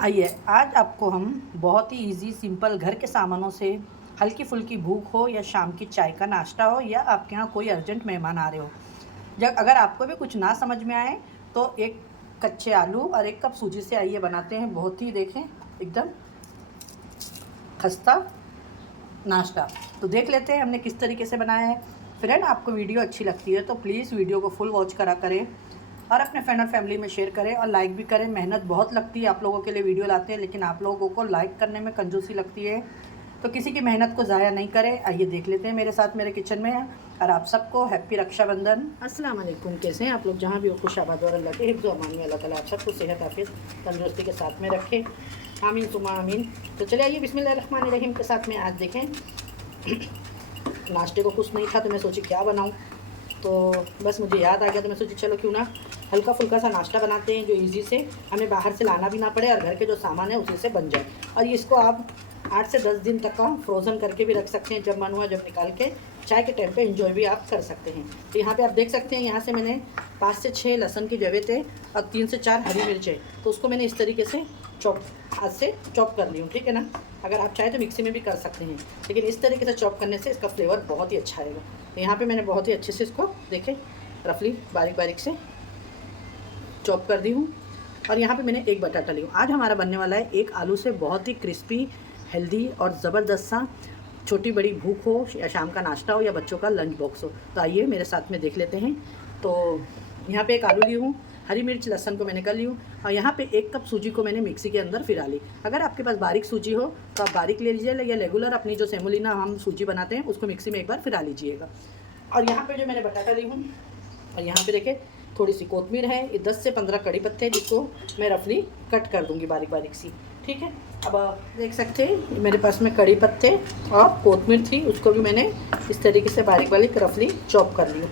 आइए आज आपको हम बहुत ही इजी सिंपल घर के सामानों से हल्की फुल्की भूख हो या शाम की चाय का नाश्ता हो या आपके यहाँ कोई अर्जेंट मेहमान आ रहे हो, जब अगर आपको भी कुछ ना समझ में आए तो एक कच्चे आलू और एक कप सूजी से आइए बनाते हैं बहुत ही देखें एकदम खस्ता नाश्ता। तो देख लेते हैं हमने किस तरीके से बनाया है। फ्रेंड, आपको वीडियो अच्छी लगती है तो प्लीज़ वीडियो को फुल वॉच करा करें और अपने फ्रेंड और फैमिली में शेयर करें और लाइक भी करें। मेहनत बहुत लगती है, आप लोगों के लिए वीडियो लाते हैं लेकिन आप लोगों को लाइक करने में कंजूसी लगती है, तो किसी की मेहनत को ज़ाया नहीं करें। आइए देख लेते हैं मेरे साथ मेरे किचन में। और आप सबको हैप्पी रक्षाबंधन। अस्सलाम वालेकुम। कैसे हैं आप लोग? जहाँ भी हो खुश आबाद और अल्लाह के हिफ्ज़ व अमान में अल्लाह ताला आप सबको सेहत आफियत तंदुरुस्ती के साथ में रखे, आमीन सुमा आमीन। तो चलिए आइए बिस्मिल्लाहिर्रहमानिर्रहीम के साथ में आज देखें नाश्ते को कुछ नहीं था तो मैं सोची क्या बनाऊँ, तो बस मुझे याद आ गया तो मैं सोची चलो क्यों ना हल्का फुल्का सा नाश्ता बनाते हैं जो इजी से हमें बाहर से लाना भी ना पड़े और घर के जो सामान है उसी से बन जाए। और इसको आप 8 से 10 दिन तक का फ्रोज़न करके भी रख सकते हैं, जब मन हुआ जब निकाल के चाय के टाइम पे एंजॉय भी आप कर सकते हैं। तो यहाँ पे आप देख सकते हैं यहाँ से मैंने 5 से 6 लहसुन की जवे थे और 3 से 4 हरी मिर्च है, तो उसको मैंने इस तरीके से हाथ से चॉप कर ली हूँ, ठीक है ना। अगर आप चाहें तो मिक्सी में भी कर सकते हैं, लेकिन इस तरीके से चॉप करने से इसका फ्लेवर बहुत ही अच्छा आएगा। तो यहाँ पे मैंने बहुत ही अच्छे से इसको देखें रफली बारीक बारीक से चॉप कर दी हूँ। और यहाँ पे मैंने एक बटाटा ली हूँ। आज हमारा बनने वाला है एक आलू से बहुत ही क्रिस्पी, हेल्दी और ज़बरदस्त सा छोटी बड़ी भूख हो या शाम का नाश्ता हो या बच्चों का लंच बॉक्स हो। तो आइए मेरे साथ में देख लेते हैं। तो यहाँ पे एक आलू ली हूँ, हरी मिर्च लहसुन को मैंने कर ली हूँ और यहाँ पे 1 कप सूजी को मैंने मिक्सी के अंदर फिरा ली। अगर आपके पास बारीक सूजी हो तो आप बारीक ले लीजिए या रेगुलर अपनी जो सेमोलिना हम सूजी बनाते हैं उसको मिक्सी में एक बार फिरा लीजिएगा। और यहाँ पे जो मैंने बटाटा ली हूँ और यहाँ पे देखें थोड़ी सी कोतमीर है, ये 10 से 15 कड़ी पत्ते हैं जिसको मैं रफली कट कर दूँगी बारीक बारीक सी, ठीक है। अब आप देख सकते हैं मेरे पास में कड़ी पत्ते और कोतमीर थी, उसको भी मैंने इस तरीके से बारीक बारीक रफली चॉप कर लिया।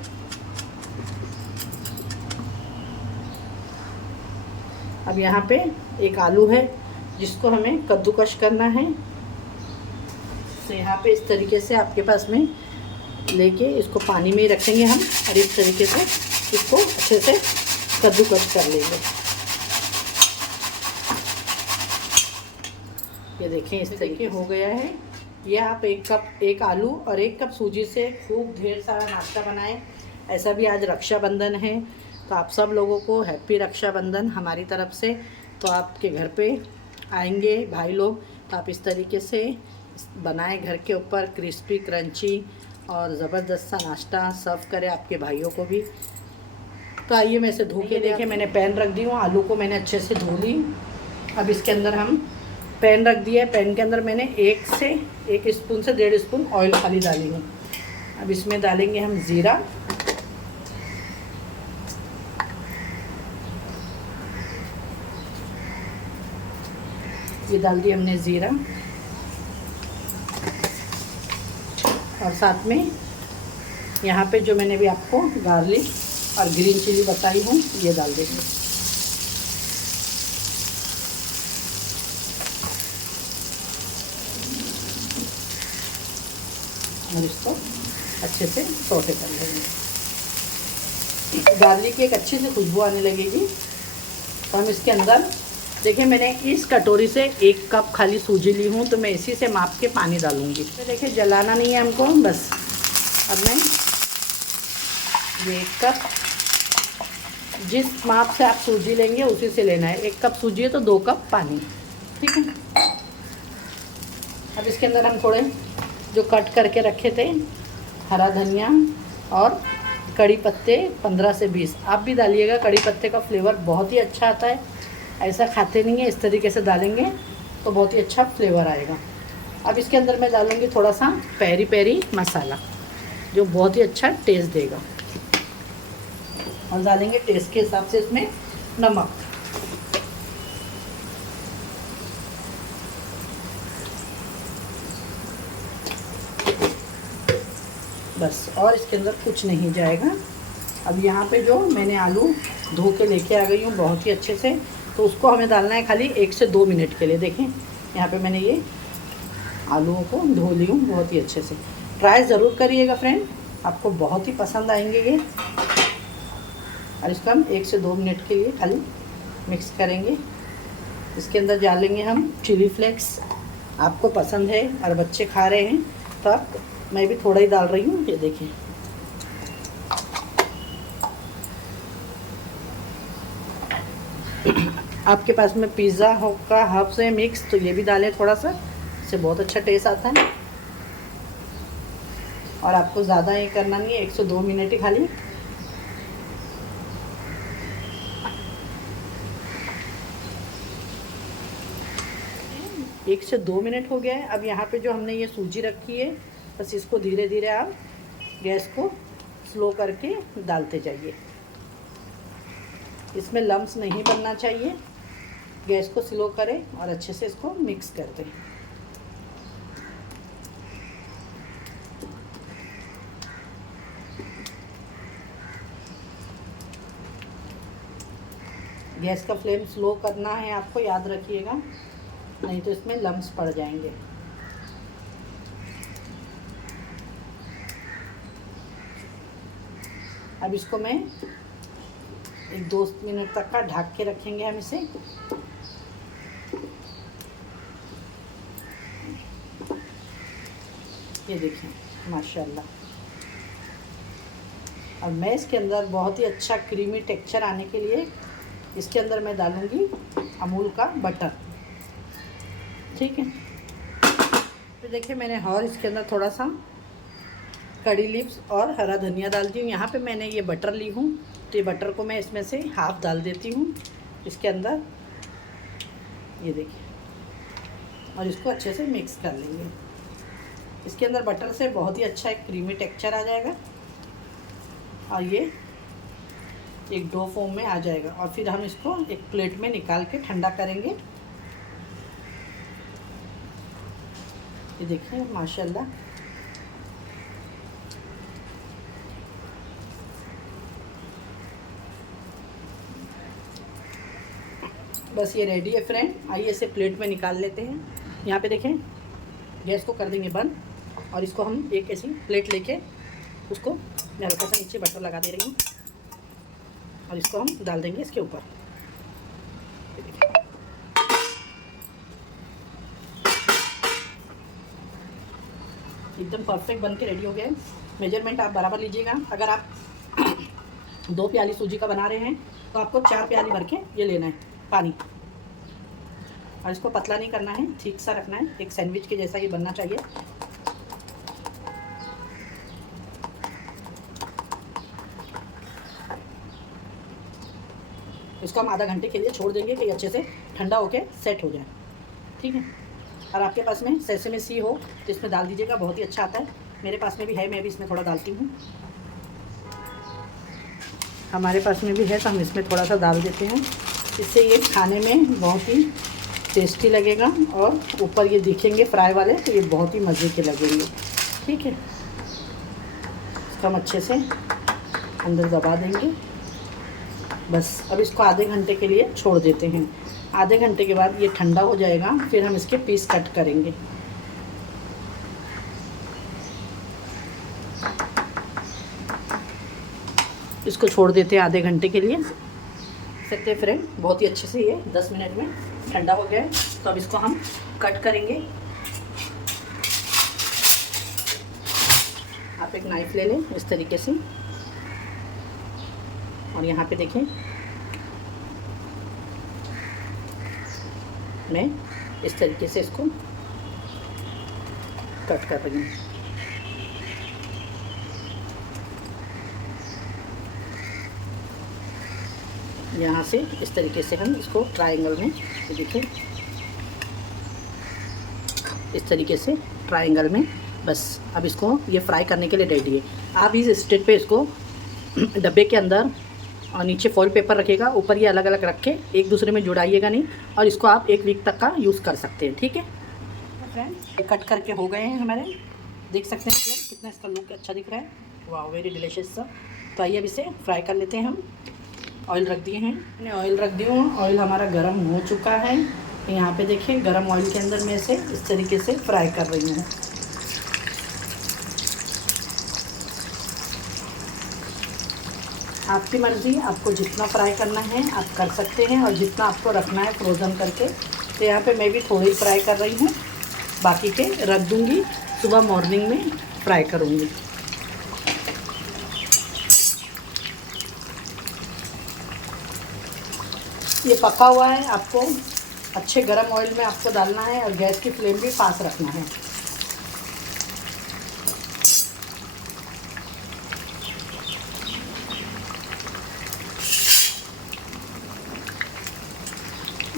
अब यहाँ पे एक आलू है जिसको हमें कद्दूकश करना है। तो यहाँ पे इस तरीके से आपके पास में लेके इसको पानी में ही रखेंगे हम और इस तरीके से इसको अच्छे से कद्दूकश कर लेंगे। ये देखें इस तरीके हो गया है। ये आप एक आलू और 1 कप सूजी से खूब ढेर सारा नाश्ता बनाएं। ऐसा भी आज रक्षाबंधन है तो आप सब लोगों को हैप्पी रक्षाबंधन हमारी तरफ से। तो आपके घर पे आएंगे भाई लोग तो आप इस तरीके से बनाएं, घर के ऊपर क्रिस्पी क्रंची और ज़बरदस्त सा नाश्ता सर्व करें आपके भाइयों को भी। तो आइए मैं इसे धो के देखें, मैंने पैन रख दी हूँ, आलू को मैंने अच्छे से धो ली। अब इसके अंदर हम पैन रख दिया है, पैन के अंदर मैंने 1 स्पून से 1.5 स्पून ऑयल खाली डाली हूँ। अब इसमें डालेंगे हम ज़ीरा, ये डाल दिया हमने ज़ीरा और साथ में यहाँ पे जो मैंने भी आपको गार्लिक और ग्रीन चिली बताई हूँ ये डाल देंगे। और इसको अच्छे से सौटे कर लेंगे। गार्लिक की एक अच्छी सी खुशबू आने लगेगी तो हम इसके अंदर देखिए मैंने इस कटोरी से 1 कप खाली सूजी ली हूँ, तो मैं इसी से माप के पानी डालूँगी। तो देखिए जलाना नहीं है हमको, बस अब मैं ये 1 कप जिस माप से आप सूजी लेंगे उसी से लेना है। 1 कप सूजी है तो 2 कप पानी, ठीक है। अब इसके अंदर हम थोड़े जो कट करके रखे थे हरा धनिया और कड़ी पत्ते 15 से 20 आप भी डालिएगा। कड़ी पत्ते का फ्लेवर बहुत ही अच्छा आता है, ऐसा खाते नहीं है, इस तरीके से डालेंगे तो बहुत ही अच्छा फ्लेवर आएगा। अब इसके अंदर मैं डालूँगी थोड़ा सा पेरी पेरी मसाला जो बहुत ही अच्छा टेस्ट देगा और डालेंगे टेस्ट के हिसाब से इसमें नमक। बस और इसके अंदर कुछ नहीं जाएगा। अब यहाँ पे जो मैंने आलू धो के लेके आ गई हूँ बहुत ही अच्छे से, तो उसको हमें डालना है खाली 1 से 2 मिनट के लिए। देखें यहाँ पे मैंने ये आलूओं को धो ली हूँ बहुत ही अच्छे से। ट्राई ज़रूर करिएगा फ्रेंड, आपको बहुत ही पसंद आएंगे ये। और इसको हम 1 से 2 मिनट के लिए खाली मिक्स करेंगे। इसके अंदर डालेंगे हम चिली फ्लेक्स। आपको पसंद है और बच्चे खा रहे हैं तो मैं भी थोड़ा ही डाल रही हूँ। ये देखिए, आपके पास में पिज़्ज़ा का हर्ब्स है मिक्स तो ये भी डालें थोड़ा सा, इससे बहुत अच्छा टेस्ट आता है। और आपको ज़्यादा ये करना नहीं है, 1 से 2 मिनट ही खाली। एक से 2 मिनट हो गया है। अब यहाँ पे जो हमने ये सूजी रखी है, बस इसको धीरे धीरे आप गैस को स्लो करके डालते जाइए। इसमें लम्स नहीं बनना चाहिए। गैस को स्लो करें और अच्छे से इसको मिक्स कर दें। गैस का फ्लेम स्लो करना है आपको, याद रखिएगा, नहीं तो इसमें लम्स पड़ जाएंगे। अब इसको मैं 1-2 मिनट तक का ढक के रखेंगे हम इसे। ये देखिए माशाल्लाह। अब मैं इसके अंदर बहुत ही अच्छा क्रीमी टेक्सचर आने के लिए इसके अंदर मैं डालूँगी अमूल का बटर। ठीक है, तो देखिए मैंने और इसके अंदर थोड़ा सा कड़ी लीव्स और हरा धनिया डाल दी हूँ। यहाँ पे मैंने ये बटर ली हूँ, तो ये बटर को मैं इसमें से हाफ़ डाल देती हूँ इसके अंदर। ये देखिए, और इसको अच्छे से मिक्स कर लेंगे। इसके अंदर बटर से बहुत ही अच्छा एक क्रीमी टेक्सचर आ जाएगा और ये एक डो फॉर्म में आ जाएगा। और फिर हम इसको एक प्लेट में निकाल के ठंडा करेंगे। ये देखिए माशाल्लाह। बस ये रेडी है फ्रेंड। आइए इसे प्लेट में निकाल लेते हैं। यहाँ पे देखें, गैस को कर देंगे बंद और इसको हम एक ऐसी प्लेट लेके उसको मैं हल्का सा नीचे बटर लगा दे रही हूँ और इसको हम डाल देंगे इसके ऊपर। एकदम परफेक्ट बन के रेडी हो गया है। मेजरमेंट आप बराबर लीजिएगा। अगर आप 2 प्याली सूजी का बना रहे हैं तो आपको 4 प्याली भर के ये लेना है पानी। और इसको पतला नहीं करना है, ठीक सा रखना है, एक सैंडविच के जैसा ये बनना चाहिए। इसको हम आधा घंटे के लिए छोड़ देंगे कि अच्छे से ठंडा होके सेट हो जाए। ठीक है, और आपके पास में सेसमे सीड हो तो इसमें डाल दीजिएगा, बहुत ही अच्छा आता है। मेरे पास में भी है, मैं भी इसमें थोड़ा डालती हूँ। हमारे पास में भी है तो हम इसमें थोड़ा सा डाल देते हैं। इससे ये खाने में बहुत ही टेस्टी लगेगा और ऊपर ये दिखेंगे फ्राई वाले तो ये बहुत ही मज़े के लगेंगे। ठीक है, इसको हम अच्छे से अंदर दबा देंगे। बस अब इसको आधे घंटे के लिए छोड़ देते हैं। आधे घंटे के बाद ये ठंडा हो जाएगा, फिर हम इसके पीस कट करेंगे। इसको छोड़ देते हैं आधे घंटे के लिए। सकते हैं फ्रेंड, बहुत ही अच्छे से ये 10 मिनट में ठंडा हो गया है। तो अब इसको हम कट करेंगे। आप एक नाइफ ले लें इस तरीके से और यहाँ पे देखें मैं इस तरीके से इसको कट कर रही हूँ। यहाँ से इस तरीके से हम इसको ट्रायंगल में, ये देखिए इस तरीके से ट्रायंगल में। बस अब इसको ये फ्राई करने के लिए रेडी है। आप इस स्टेज पे इसको डब्बे के अंदर और नीचे फॉइल पेपर रखिएगा, ऊपर ये अलग अलग रख के एक दूसरे में जुड़ाइएगा नहीं, और इसको आप 1 वीक तक का यूज़ कर सकते हैं। ठीक है फ्रेंड्स, ये कट करके हो गए हैं हमारे, देख सकते हैं कितना इसका लुक अच्छा दिख रहा है। वाह, वेरी डिलीशियस सा। तो आइए अब इसे फ्राई कर लेते हैं हम। ऑयल रख दिए हैं, मैंने ऑयल रख दिया हूँ। ऑयल हमारा गर्म हो चुका है। यहाँ पे देखिए गर्म ऑयल के अंदर मैं इसे इस तरीके से फ्राई कर रही हूँ। आपकी मर्ज़ी, आपको जितना फ्राई करना है आप कर सकते हैं और जितना आपको रखना है फ्रोज़न करके। तो यहाँ पे मैं भी थोड़ी फ्राई कर रही हूँ, बाकी के रख दूँगी, सुबह मॉर्निंग में फ्राई करूँगी। ये पका हुआ है, आपको अच्छे गरम ऑयल में आपको डालना है और गैस की फ्लेम भी फास्ट रखना है।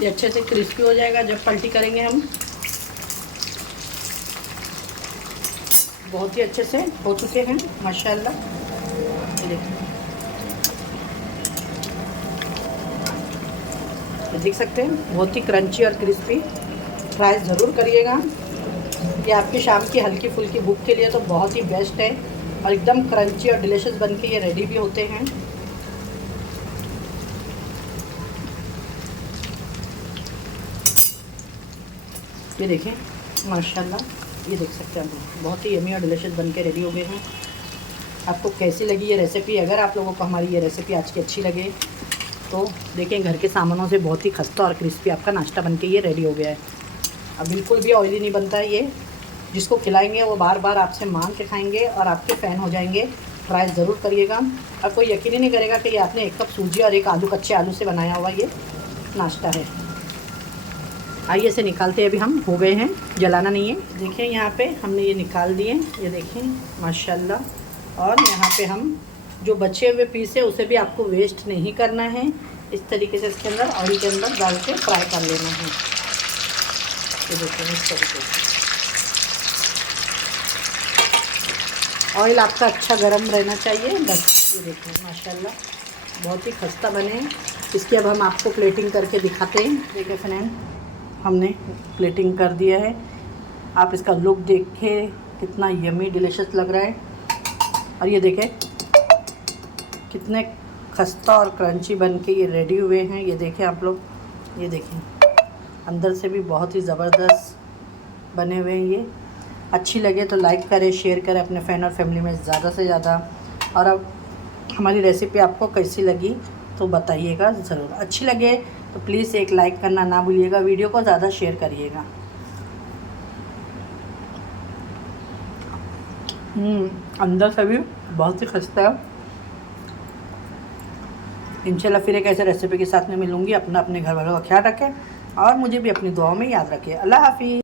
ये अच्छे से क्रिस्पी हो जाएगा जब पलटी करेंगे हम। बहुत ही अच्छे से हो चुके हैं माशाल्लाह। ये देखिए, देख सकते हैं बहुत ही क्रंची और क्रिस्पी। ट्राई ज़रूर करिएगा। ये आपकी शाम की हल्की फुल्की भूख के लिए तो बहुत ही बेस्ट है और एकदम क्रंची और डिलीशियस बन के ये रेडी भी होते हैं। ये देखें माशाल्लाह, ये देख सकते हैं आप, बहुत ही यमी और डिलीशियस बन के रेडी हो गए हैं। आपको कैसी लगी ये रेसिपी? अगर आप लोगों को हमारी ये रेसिपी आज की अच्छी लगे तो देखें, घर के सामानों से बहुत ही खस्ता और क्रिस्पी आपका नाश्ता बनके ये रेडी हो गया है। अब बिल्कुल भी ऑयली नहीं बनता है ये। जिसको खिलाएंगे वो बार बार आपसे मांग के खाएंगे और आपके फ़ैन हो जाएंगे। ट्राई ज़रूर करिएगा। और कोई यकीन ही नहीं करेगा कि ये आपने 1 कप सूजी और 1 आलू, कच्चे आलू से बनाया हुआ ये नाश्ता है। आइए इसे निकालते हैं। अभी हम हो गए हैं, जलाना नहीं है। देखिए यहाँ पे हमने ये निकाल दिए, ये देखें माशाल्लाह। और यहाँ पे हम जो बचे हुए पीस है उसे भी आपको वेस्ट नहीं करना है। इस तरीके से इसके अंदर ऑयल के अंदर डाल के फ्राई कर लेना है। ये देखिए इस तरीके से ऑयल आपका अच्छा गरम रहना चाहिए बस। ये देखिए माशाल्लाह बहुत ही खस्ता बने। इसकी अब हम आपको प्लेटिंग करके दिखाते हैं। देखिए फ्रेंड, हमने प्लेटिंग कर दिया है। आप इसका लुक देखिए कितना यमी डिलीशियस लग रहा है। और ये देखें कितने खस्ता और क्रंची बन के ये रेडी हुए हैं। ये देखें आप लोग, ये देखें अंदर से भी बहुत ही ज़बरदस्त बने हुए हैं ये। अच्छी लगे तो लाइक करें, शेयर करें अपने फ्रेंड और फैमिली में ज़्यादा से ज़्यादा। और अब हमारी रेसिपी आपको कैसी लगी तो बताइएगा ज़रूर। अच्छी लगे तो प्लीज़ एक लाइक करना ना भूलिएगा, वीडियो को ज़्यादा शेयर करिएगा। अंदर से भी बहुत ही खस्ता है। इंशाल्लाह फिर एक ऐसे रेसिपी के साथ में मिलूँगी। अपने घर वालों का ख्याल रखें और मुझे भी अपनी दुआओं में याद रखें। अल्लाह हाफ़िज़।